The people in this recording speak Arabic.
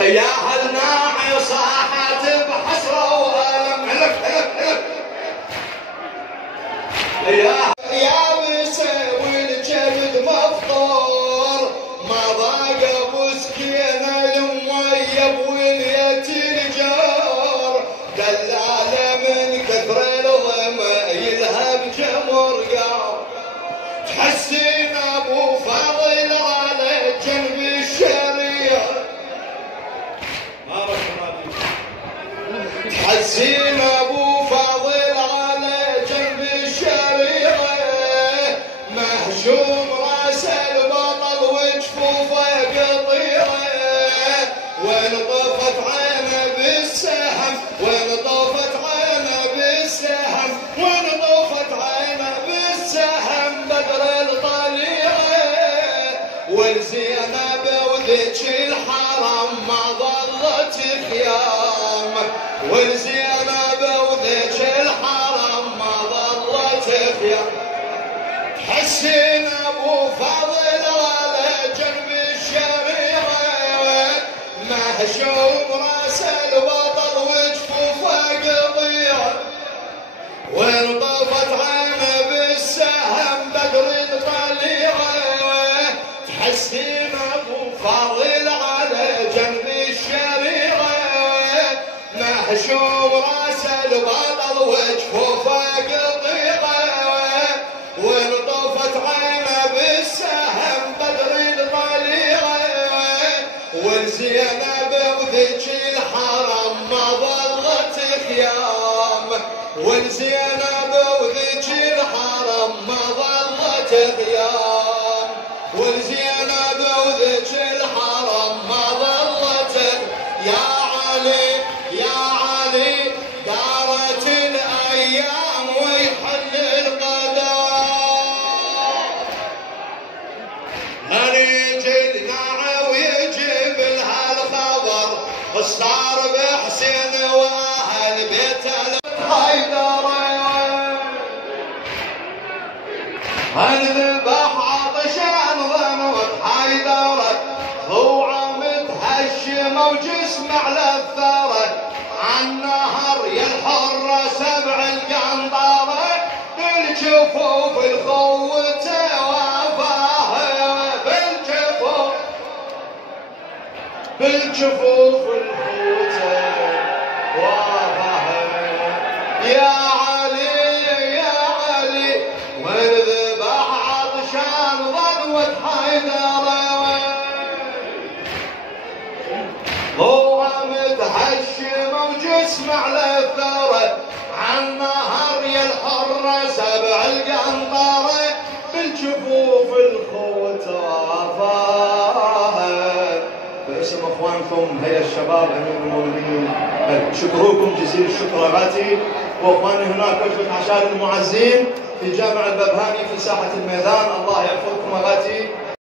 يا هالناعي صاحت بحسرة وألم. يا مسوي الجبد مفطور ما ضاق ابو سكينه المويب واليتيم جار دلاله من كثر الظما يلهب جمر قار تحسين ابو فاضل على جنب الشريعه تحسين ابو فاضل على جنب الشريعه مهجوم راس البطل وجفوفه قطيره وانطفت عينه بالسهم وانطفت عينه بالسهم وانطفت عينه بالسهم بدر الطليعه والزينب وذيك الحرم ما ظلت خيام والزينب وذيك الحرم ما ظلت خيام تحسين ابو فاضل على جنب الشريعه مهشوم راس البطل وجفوفه قطيعه وانطفت عينه بالسهم بدر الطليعه تحسين ابو فاضل على جنب الشريعه مهشوم راس البطل وجفوفه قطيعه وانطفت عينه بالسهم بدر الطليعه والزينب وذيك الحرم ما ظلت خيام والزينب وذيك الحرم ما ظلت خيام والزينب وذيك الحرم ما ظلت يا علي يا علي دارت الايام ويحل القدر من يجي الناعي ويجيب لها الخبر صار بحسين واهل بيته حيدر انذبح عطشان ظنوة حيدر ضوعه متهشمه وجسم على الثرى عالنهر يا الحره سبع القنطره بالجفوف الخوته وافاه بالجفوف الخوته وافاه يا علي يا علي وانذبح عطشان ظنوة حيدر هو متهشم وجسم على الثرى عالنهر يا الحرة سبع القنطرة بالجفوف الخوته وافاه باسم اخوانكم هيا الشباب امير المؤمنين شكركم جزيل الشكر اغاتي واخواني هناك وجبه عشاء المعزين في جامع الببهاني في ساحه الميدان الله يحفظكم اغاتي.